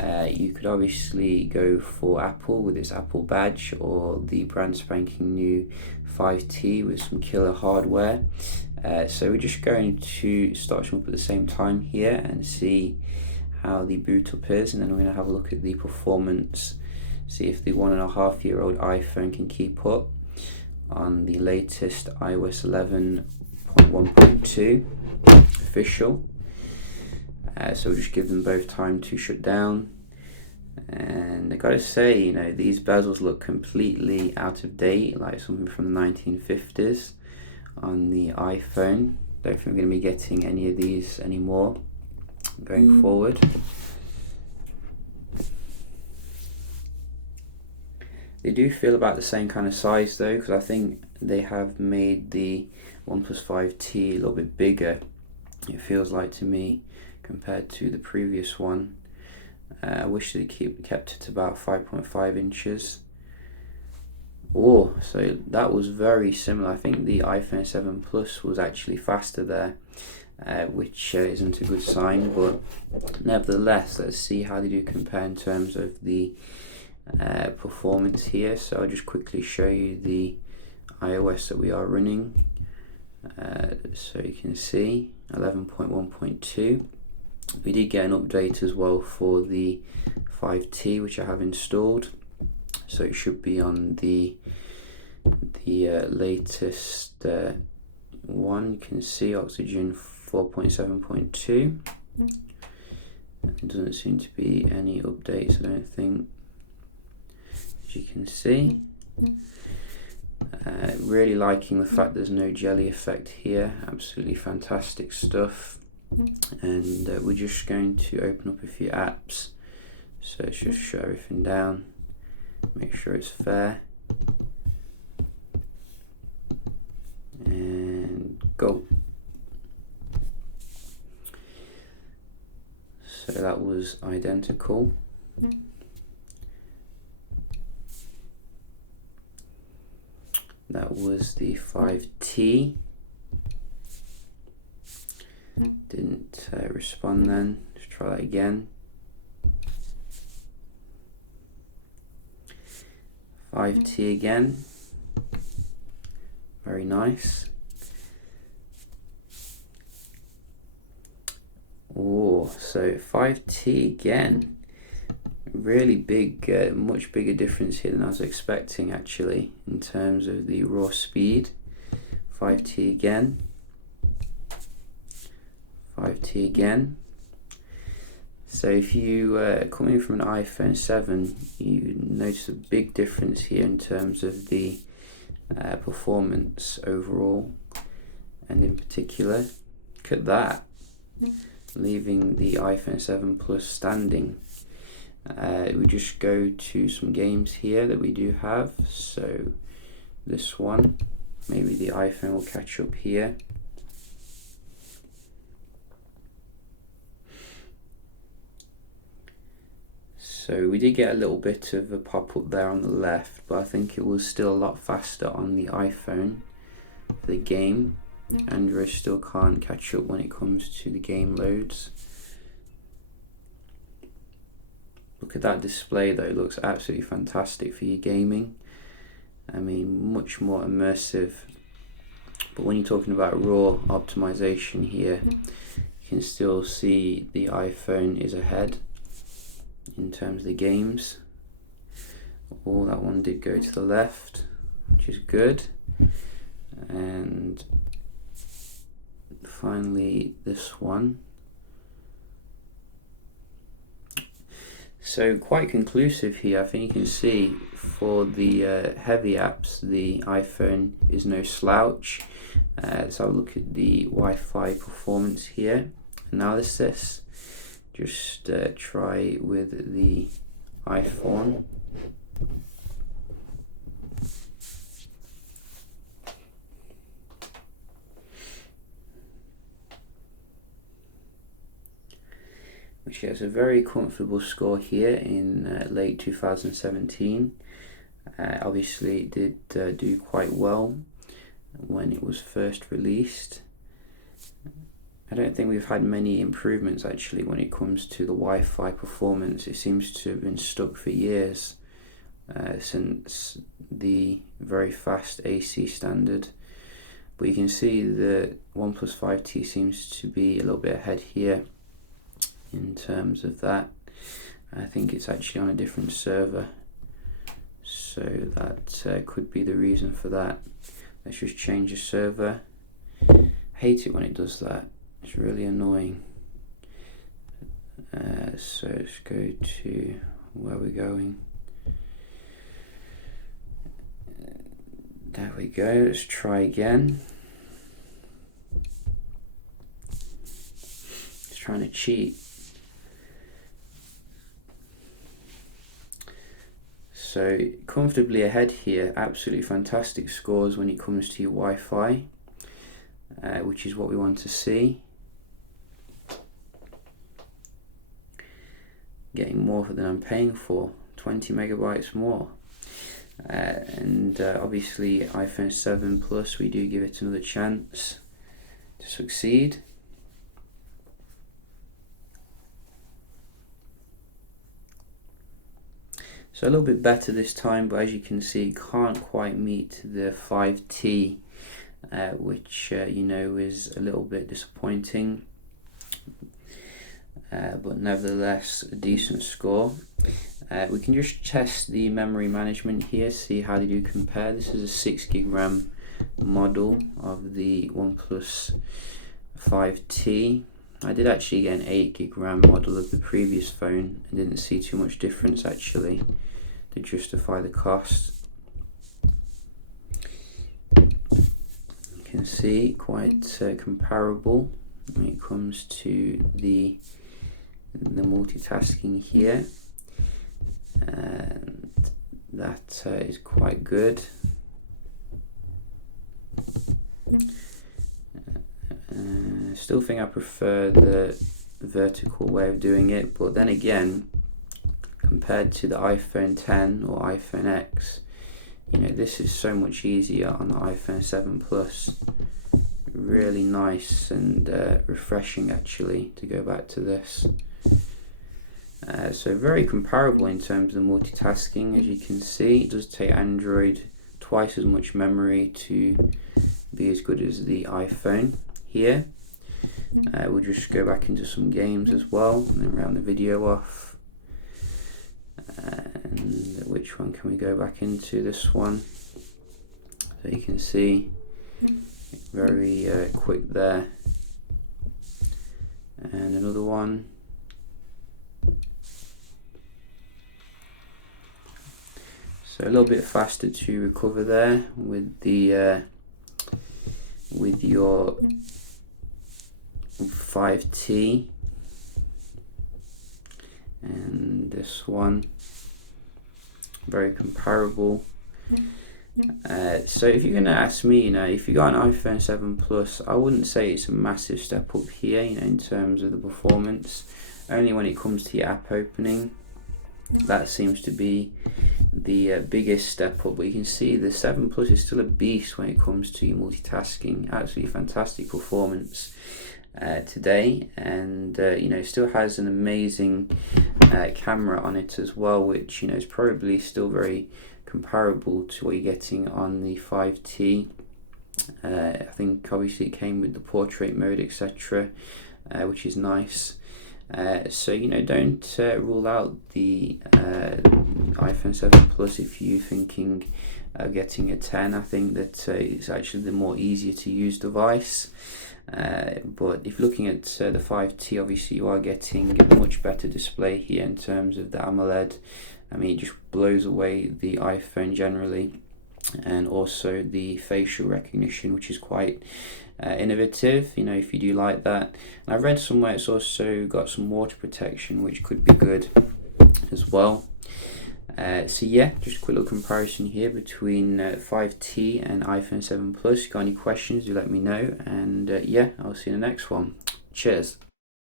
You could obviously go for Apple with its Apple badge, or the brand spanking new 5T with some killer hardware. So we're just going to start them up at the same time here and see how the boot up is, and then we're going to have a look at the performance, see if the 1.5-year-old iPhone can keep up on the latest iOS 11.1.2 official. So we'll just give them both time to shut down. And I gotta say, you know, these bezels look completely out of date, like something from the 1950s on the iPhone. Don't think we're going to be getting any of these anymore going forward. They do feel about the same kind of size though, because I think they have made the OnePlus 5T a little bit bigger, it feels like to me, compared to the previous one. I wish they kept it about 5.5 inches. Oh, so that was very similar. I think the iPhone 7 Plus was actually faster there, which isn't a good sign, but nevertheless, let's see how they do compare in terms of the performance here. So I'll just quickly show you the iOS that we are running. So you can see 11.1.2. We did get an update as well for the 5T, which I have installed, so it should be on the latest one. You can see Oxygen 4.7.2. There doesn't seem to be any updates, I don't think, as you can see. Really liking the fact there's no jelly effect here, absolutely fantastic stuff. And we're just going to open up a few apps, so let's just shut everything down, make sure it's fair, and go. So that was identical. That was the 5T. Didn't respond then. Let's try that again. 5T again. Very nice. Oh, so 5T again. Really big, much bigger difference here than I was expecting actually in terms of the raw speed. 5T again. 5T again. So if you coming from an iPhone 7, you notice a big difference here in terms of the performance overall, and in particular, look at that, leaving the iPhone 7 Plus standing. We just go to some games here that we do have. So this one, maybe the iPhone will catch up here. So we did get a little bit of a pop-up there on the left, but I think it was still a lot faster on the iPhone for the game. Android still can't catch up when it comes to the game loads. Look at that display though, it looks absolutely fantastic for your gaming. I mean, much more immersive. But when you're talking about raw optimization here, you can still see the iPhone is ahead in terms of the games. Oh, that one did go to the left, which is good. And finally this one. So quite conclusive here. I think you can see for the heavy apps, the iPhone is no slouch. Let's have a look at the Wi-Fi performance here. Analysis. Just try with the iPhone. Which gets a very comfortable score here in late 2017. Obviously it did do quite well when it was first released. I don't think we've had many improvements actually when it comes to the Wi-Fi performance. It seems to have been stuck for years since the very fast AC standard. But you can see the OnePlus 5T seems to be a little bit ahead here in terms of that. I think it's actually on a different server, so that could be the reason for that. Let's just change the server. Hate it when it does that. It's really annoying. So let's go to where we're going. There we go. Let's try again. It's trying to cheat. So comfortably ahead here. Absolutely fantastic scores when it comes to your Wi-Fi, which is what we want to see. Getting more than I'm paying for, 20 megabytes more. And obviously iPhone 7 Plus, we do give it another chance to succeed. So a little bit better this time, but as you can see, can't quite meet the 5T, which you know is a little bit disappointing. But nevertheless a decent score. We can just test the memory management here, see how they do compare. This is a 6 gig RAM model of the OnePlus 5T. I did actually get an 8 gig RAM model of the previous phone and didn't see too much difference actually to justify the cost. You can see quite comparable when it comes to the multitasking here, and that is quite good. Still think I prefer the vertical way of doing it, but then again, compared to the iPhone 10 or iPhone X, you know, this is so much easier on the iPhone 7 Plus. Really nice and refreshing actually to go back to this. So very comparable in terms of the multitasking. As you can see, it does take Android twice as much memory to be as good as the iPhone here. We'll just go back into some games as well and then round the video off. And which one can we go back into? This one. So you can see very quick there. And another one. So a little bit faster to recover there with the with your 5T, and this one very comparable. So if you're gonna ask me, you know, if you got an iPhone 7 Plus, I wouldn't say it's a massive step up here, you know, in terms of the performance. Only when it comes to your app opening, that seems to be the biggest step up. But you can see the 7 Plus is still a beast when it comes to multitasking. Absolutely fantastic performance today, and you know, still has an amazing camera on it as well, which, you know, is probably still very comparable to what you're getting on the 5T. I think obviously it came with the portrait mode, etc., which is nice. So, you know, don't rule out the iPhone 7 Plus if you're thinking of getting a 10. I think that it's actually the more easier to use device. But if looking at the 5T, obviously you are getting a much better display here in terms of the AMOLED. I mean, it just blows away the iPhone generally, and also the facial recognition, which is quite innovative, you know, if you do like that. And I've read somewhere it's also got some water protection, which could be good as well. So yeah, just a quick little comparison here between 5T and iPhone 7 Plus. If you got any questions, do let me know, and yeah, I'll see you in the next one. Cheers.